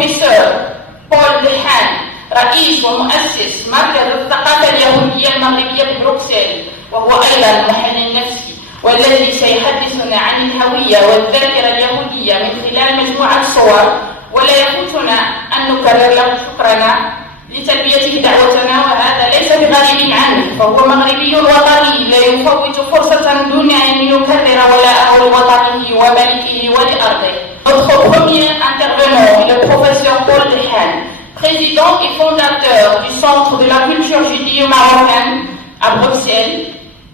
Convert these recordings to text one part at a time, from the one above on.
البروفيسور بول ديحان رئيس ومؤسس مركز الثقافة اليهودية المغربية ببروكسل، وهو أيضا محلل نفسي، والذي سيحدثنا عن الهوية والذاكرة اليهودية من خلال مجموعة صور. ولا يفوتنا أن نكرر له شكرنا لتلبيته دعوتنا، وهذا ليس بغريب عنه، فهو مغربي وطني لا يفوت فرصة دون أن يكرر ولاءه لوطنه وملكه ولأرضه. Notre premier intervenant est le professeur Paul Dehan, président et fondateur du Centre de la culture judéo-marocaine à Bruxelles,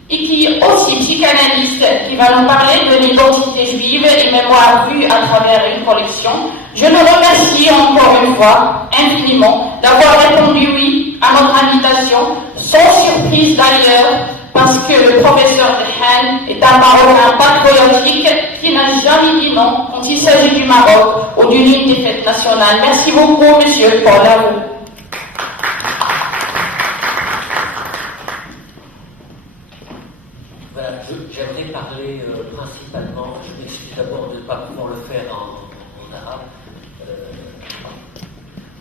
et qui est aussi psychanalyste, qui va nous parler de l'identité juive et mémoire vue à travers une collection. Je le remercie encore une fois infiniment d'avoir répondu oui à notre invitation, sans surprise d'ailleurs, parce que le professeur Dehan est un Marocain patriotique qui n'a jamais dit non quand il s'agit du Maroc ou d'une ligne des fêtes nationales. Merci beaucoup, monsieur Paul, à vous. Voilà, j'aimerais parler principalement, je m'excuse d'abord de ne pas pouvoir le faire en arabe,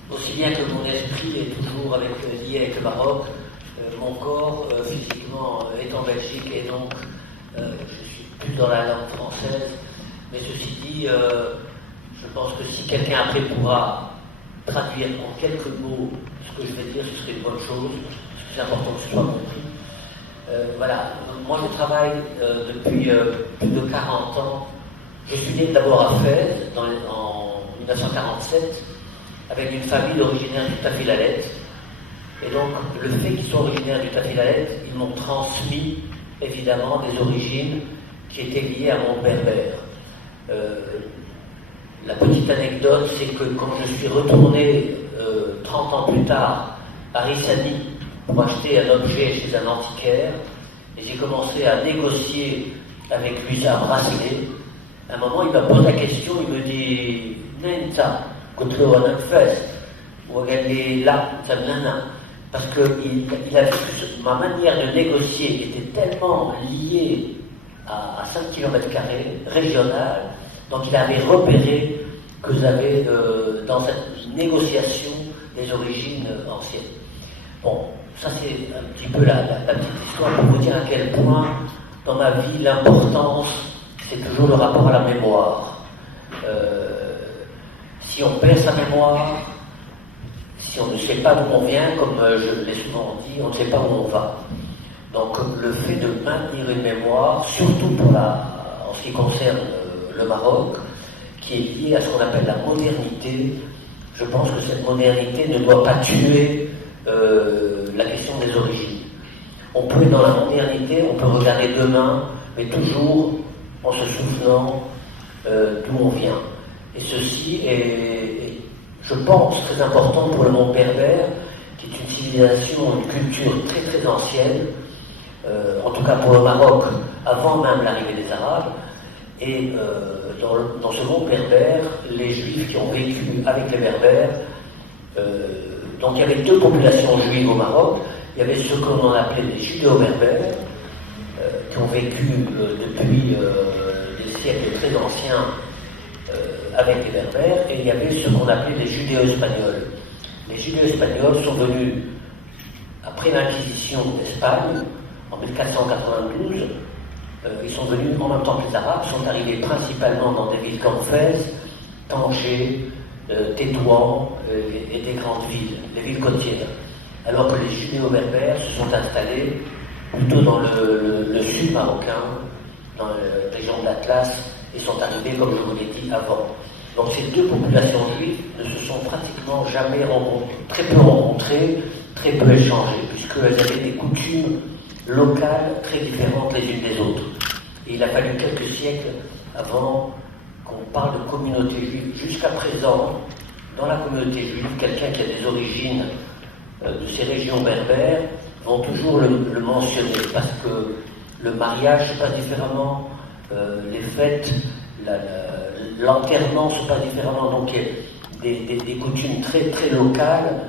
aussi bien que mon esprit est toujours lié avec le Maroc, mon corps physiquement est en Belgique et donc je suis plus dans la langue française, mais ceci dit, je pense que si quelqu'un après pourra traduire en quelques mots ce que je vais dire, ce serait une bonne chose, parce que c'est important que ce soit compris. Voilà, moi je travaille depuis plus de 40 ans. Je suis né d'abord à Fès en 1947 avec une famille originaire du Tafilalet. Et donc le fait qu'ils soient originaires du Tafilalet, ils m'ont transmis évidemment des origines qui étaient liées à mon berbère. La petite anecdote, c'est que quand je suis retourné 30 ans plus tard à Rissani pour acheter un objet chez un antiquaire, et j'ai commencé à négocier avec lui un bracelet. À un moment, il m'a posé la question, il me dit Nenta, parce qu'il a vu que ma manière de négocier était tellement liée à 5 km régional, donc il avait repéré que j'avais dans cette négociation des origines anciennes. Bon, ça c'est un petit peu la petite histoire pour vous dire à quel point dans ma vie l'importance c'est toujours le rapport à la mémoire. Si on perd sa mémoire, si on ne sait pas d'où on vient, comme je l'ai souvent dit, on ne sait pas où on va. Donc le fait de maintenir une mémoire, surtout en ce qui concerne le Maroc, qui est lié à ce qu'on appelle la modernité, je pense que cette modernité ne doit pas tuer la question des origines. On peut, dans la modernité, on peut regarder demain, mais toujours en se souvenant d'où on vient. Et ceci est, je pense, très important pour le monde berbère, qui est une civilisation, une culture très très ancienne, en tout cas pour le Maroc, avant même l'arrivée des Arabes. Et dans ce monde berbère, les Juifs qui ont vécu avec les Berbères, donc il y avait deux populations juives au Maroc. Il y avait ceux qu'on appelait les judéo-berbères, qui ont vécu depuis des siècles très anciens avec les Berbères, et il y avait ceux qu'on appelait les judéo-espagnols. Les judéo-espagnols sont venus après l'Inquisition d'Espagne, en 1492, ils sont venus en même temps que les Arabes, sont arrivés principalement dans des villes comme Fès, Tanger, Tétouan et des grandes villes, les villes côtières. Alors que les judéo-berbères se sont installés plutôt dans le sud marocain, dans la région de l'Atlas, et sont arrivés, comme je vous l'ai dit, avant. Donc ces deux populations juives ne se sont pratiquement jamais rencontrées, très peu rencontrées, très peu échangées, puisqu'elles avaient des coutumes locales très différentes les unes des autres. Et il a fallu quelques siècles avant qu'on parle de communauté juive. Jusqu'à présent, dans la communauté juive, quelqu'un qui a des origines de ces régions berbères vont toujours le mentionner, parce que le mariage se passe différemment, les fêtes, l'enterrement se passe différemment, donc des coutumes très très locales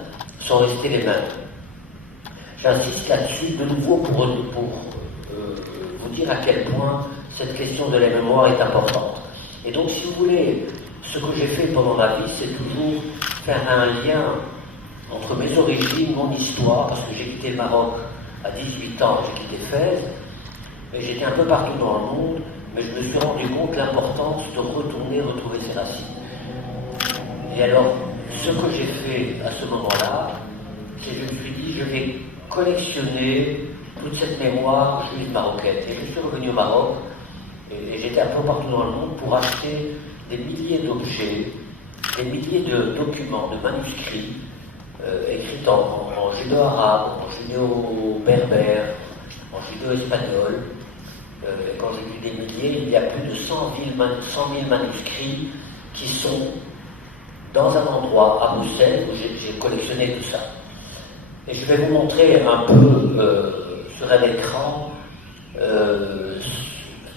sont restées les mêmes. J'insiste là-dessus de nouveau pour vous dire à quel point cette question de la mémoire est importante. Et donc, si vous voulez, ce que j'ai fait pendant ma vie, c'est toujours faire un lien entre mes origines, mon histoire, parce que j'ai quitté le Maroc à 18 ans, j'ai quitté Fès, et j'étais un peu partout dans le monde, mais je me suis rendu compte de l'importance de retrouver ses racines. Et alors, ce que j'ai fait à ce moment-là, c'est que je me suis dit, je vais collectionner toute cette mémoire juive marocaine. Et je suis revenu au Maroc, et j'étais un peu partout dans le monde pour acheter des milliers d'objets, des milliers de documents, de manuscrits, écrits en judéo-arabe, en judéo-berbère, en judéo-espagnol. Et quand je dis des milliers, il y a plus de 100 000 manuscrits qui sont dans un endroit à Bruxelles où j'ai collectionné tout ça. Et je vais vous montrer un peu sur un écran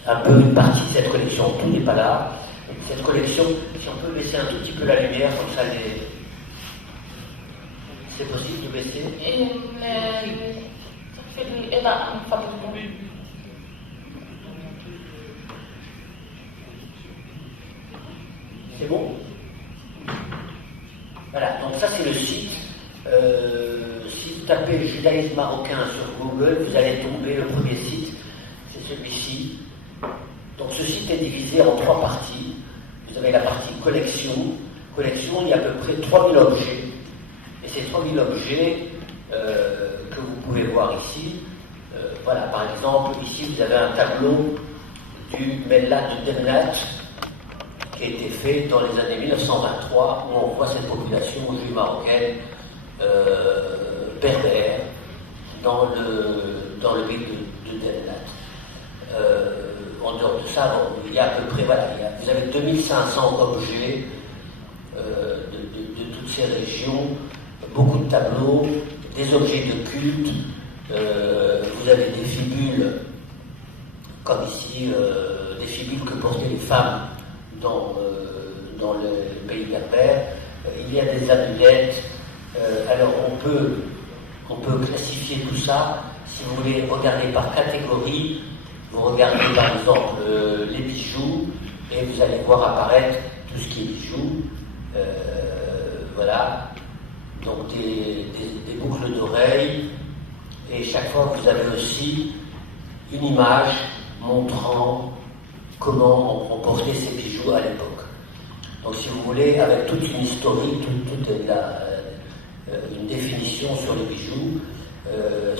un peu une partie de cette collection. Tout n'est pas là. Cette collection, si on peut baisser un tout petit peu la lumière, comme ça c'est possible de baisser. C'est bon? Voilà, donc ça c'est le site. Si vous tapez judaïsme marocain sur Google, vous allez tomber, le premier site, c'est celui-ci. Donc ce site est divisé en 3 parties. Vous avez la partie collection. Collection, il y a à peu près 3000 objets. Et ces 3000 objets que vous pouvez voir ici, voilà, par exemple, ici vous avez un tableau du Mellat de Demnat qui a été fait dans les années 1923, où on voit cette population juive marocaine berbère dans le pays de Demnat. En dehors de ça, bon, il y a à peu près, voilà, vous avez 2500 objets de toutes ces régions, beaucoup de tableaux, des objets de culte, vous avez des fibules, comme ici, des fibules que portaient les femmes dans le pays berbère. Il y a des amulettes. Alors on peut classifier tout ça. Si vous voulez regarder par catégorie, vous regardez par exemple les bijoux et vous allez voir apparaître tout ce qui est bijoux. Voilà. Donc des boucles d'oreilles. Et chaque fois vous avez aussi une image montrant comment on portait ces bijoux à l'époque. Donc si vous voulez, avec toute une historique, toute une définition sur les bijoux,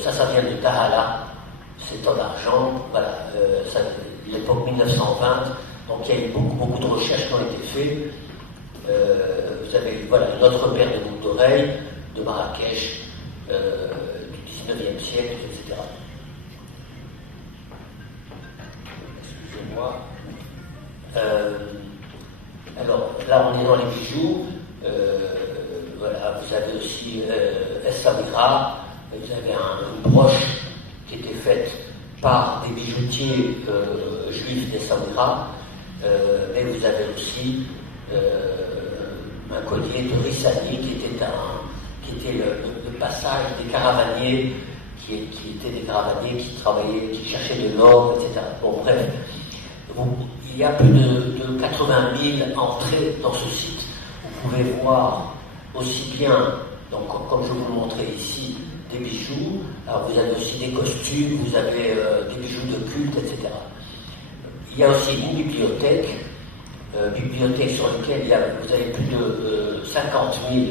ça vient de Tahala, c'est en argent, voilà, l'époque 1920, donc il y a eu beaucoup de recherches qui ont été faites. Vous avez voilà, une autre paire de boucles d'oreilles de Marrakech du 19e siècle, etc. Excusez-moi. Alors là, on est dans les bijoux. Voilà, vous avez aussi Essaouira. Vous avez une broche qui était faite par des bijoutiers juifs d'Essaouira. Mais vous avez aussi un collier de Rissani qui était le passage des caravaniers qui étaient des caravaniers qui travaillaient, qui cherchaient de l'or, etc. Bon, bref, il y a plus de 80 000 entrées dans ce site. Vous pouvez voir aussi bien, donc, comme je vous le montrais ici, des bijoux. Alors vous avez aussi des costumes, vous avez des bijoux de culte, etc. Il y a aussi une bibliothèque sur laquelle vous avez plus de 50 000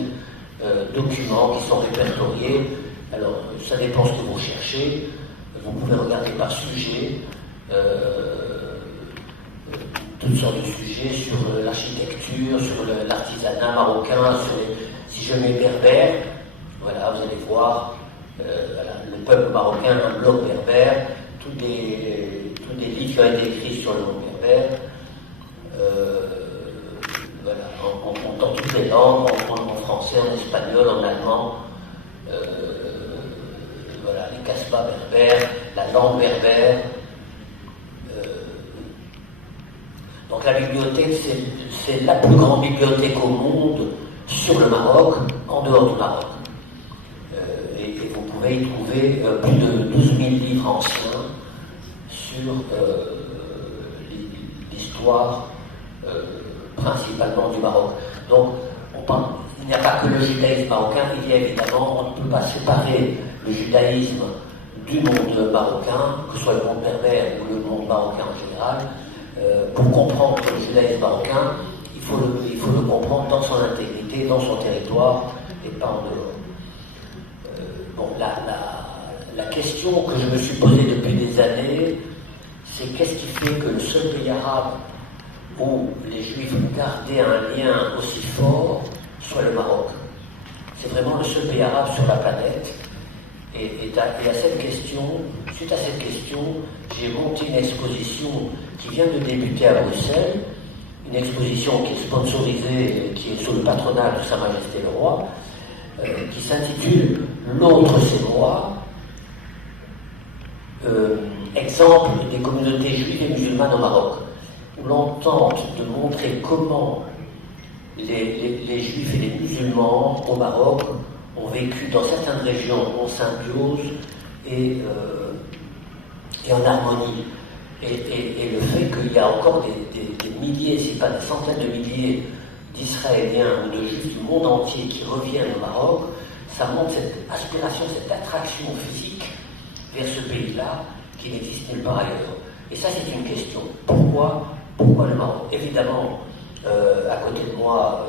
documents qui sont répertoriés. Alors, ça dépend ce que vous recherchez. Vous pouvez regarder par sujet, toutes sortes de sujets sur l'architecture, sur l'artisanat marocain, si je mets berbère, voilà, vous allez voir voilà, le peuple marocain, un bloc berbère, tous des livres qui ont été écrits sur le monde berbère. Voilà, dans toutes les langues, en français, en espagnol, en allemand. Voilà, les casbahs berbères, la langue berbère. Donc la bibliothèque, c'est la plus grande bibliothèque au monde sur le Maroc, en dehors du Maroc. Et vous pouvez y trouver plus de 12 000 livres anciens sur l'histoire principalement du Maroc. Donc, il n'y a pas que le judaïsme marocain, il y a évidemment, on ne peut pas séparer le judaïsme du monde marocain, que ce soit le monde berbère ou le monde marocain en général. Pour comprendre le judaïsme marocain, il faut le comprendre dans son intégrité, dans son territoire, et pas en dehors. La question que je me suis posée depuis des années, c'est qu'est-ce qui fait que le seul pays arabe où les Juifs ont gardé un lien aussi fort soit le Maroc. C'est vraiment le seul pays arabe sur la planète. Et à cette question, suite à cette question, j'ai monté une exposition qui vient de débuter à Bruxelles, une exposition qui est sponsorisée, qui est sous le patronat de Sa Majesté le Roi, qui s'intitule « L'autre c'est moi », exemple des communautés juives et musulmanes au Maroc, où l'on tente de montrer comment les juifs et les musulmans au Maroc ont vécu dans certaines régions en symbiose et en harmonie. Et le fait qu'il y a encore des milliers, si pas des centaines de milliers d'Israéliens ou de Juifs du monde entier qui reviennent au Maroc, ça montre cette aspiration, cette attraction physique vers ce pays-là qui n'existe nulle part ailleurs. Et ça, c'est une question. Pourquoi le Maroc? Évidemment, à côté de moi,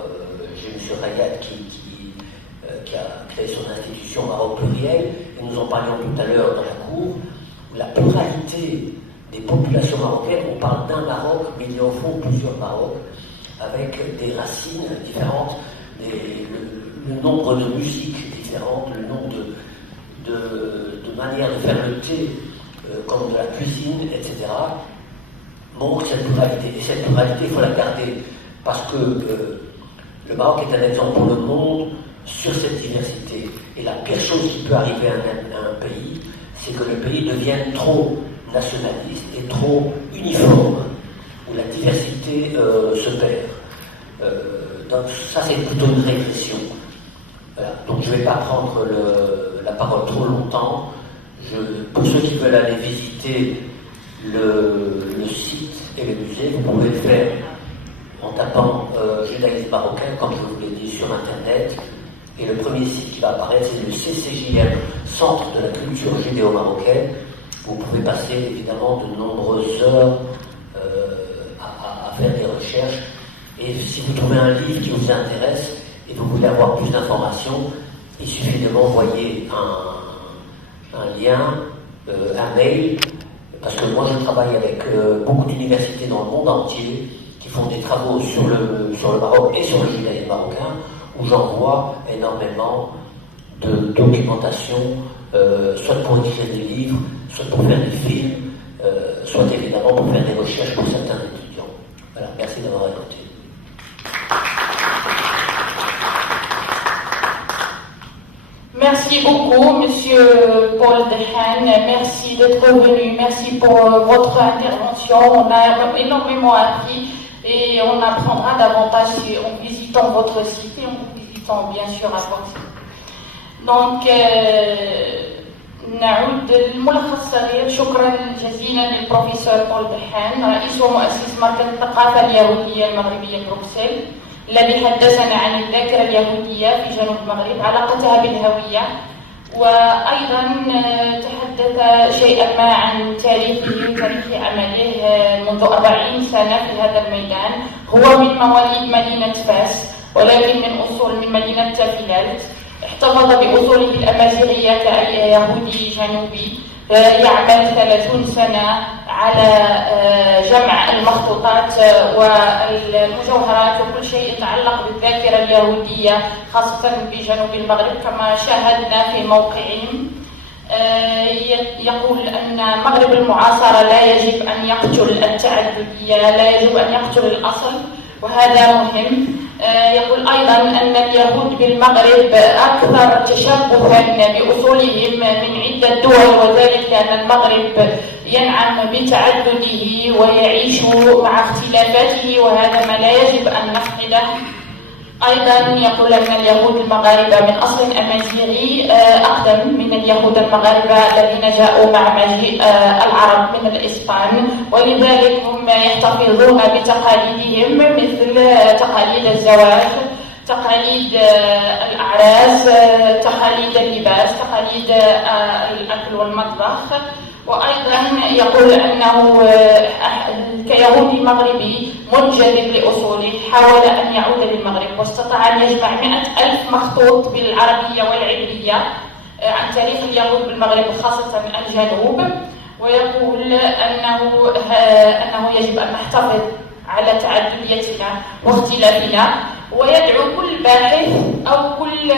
j'ai M. Rayad qui a créé son institution Maroc Pluriel, et nous en parlions tout à l'heure dans la cour, où la pluralité des populations marocaines, on parle d'un Maroc, mais il y a au fond plusieurs Marocs, avec des racines différentes, le nombre de musiques différentes, le nombre de manières de faire le thé, comme de la cuisine, etc., montre cette pluralité. Et cette pluralité, il faut la garder, parce que le Maroc est un exemple pour le monde sur cette diversité. Et la pire chose qui peut arriver à un pays, c'est que le pays devienne trop nationaliste et trop uniforme, où la diversité se perd. Donc ça, c'est plutôt une régression. Voilà. Donc je ne vais pas prendre la parole trop longtemps. Pour ceux qui veulent aller visiter le site et le musée, vous pouvez le faire en tapant judaïsme marocain, comme je vous l'ai dit, sur Internet. Et le premier site qui va apparaître, c'est le CCJM, Centre de la culture judéo-marocaine. Vous pouvez passer évidemment de nombreuses heures à faire des recherches. Et si vous trouvez un livre qui vous intéresse et vous voulez avoir plus d'informations, il suffit de m'envoyer un lien, un mail, parce que moi je travaille avec beaucoup d'universités dans le monde entier qui font des travaux sur le Maroc et sur le judaïsme marocain, où j'envoie énormément de documentation, soit pour écrire des livres, soit pour faire des films, soit évidemment pour faire des recherches pour certains étudiants. Voilà, merci d'avoir écouté. Merci beaucoup, Monsieur Paul Dehaene. Merci d'être venu. Merci pour votre intervention. On a énormément appris et on apprendra davantage en visitant votre site et en visitant bien sûr à Bruxelles. Donc, نعود للملخص الصغير. شكرا جزيلا للبروفيسور بول دحان، رئيس ومؤسس مركز الثقافة اليهودية المغربية بروكسل، الذي حدثنا عن الذاكرة اليهودية في جنوب المغرب، علاقتها بالهوية، وأيضا تحدث شيئا ما عن تاريخه وتاريخ عمله منذ 40 سنة في هذا الميدان. هو من مواليد مدينة فاس، ولكن من مدينة تافيلالت. احتفظ بأصوله الأمازيغية كيهودي جنوبي. يعمل 30 سنة على جمع المخطوطات والمجوهرات وكل شيء يتعلق بالذاكرة اليهودية خاصة بجنوب المغرب كما شاهدنا في موقعهم. يقول أن المغرب المعاصرة لا يجب أن يقتل التعددية، لا يجب أن يقتل الأصل، وهذا مهم. يقول أيضا أن اليهود بالمغرب أكثر تشبها بأصولهم من عدة دول، وذلك لأن المغرب ينعم بتعدده ويعيش مع اختلافاته، وهذا ما لا يجب أن نفقده. أيضا يقول أن اليهود المغاربة من أصل أمازيغي أقدم من اليهود المغاربة الذين جاءوا مع مجيء العرب من الإسبان، ولذلك هم يحتفظون بتقاليدهم مثل تقاليد الزواج، تقاليد الأعراس، تقاليد اللباس، تقاليد الأكل والمطبخ. وأيضا يقول أنه كيهودي مغربي منجذب لأصوله حاول أن يعود للمغرب، واستطاع أن يجمع 100,000 مخطوط بالعربية والعبرية عن تاريخ اليهود بالمغرب خاصة الجنوب. ويقول أنه يجب أن نحتفظ على تعدديتنا واختلافنا، ويدعو كل باحث أو كل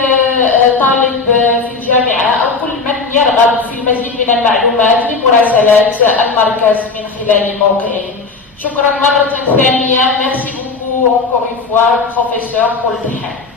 طالب في الجامعة أو كل من يرغب في المزيد من المعلومات لمراسلات المركز من خلال موقعه. شكرا مرة ثانية. Merci beaucoup encore une fois, professeur Paul Dehaene.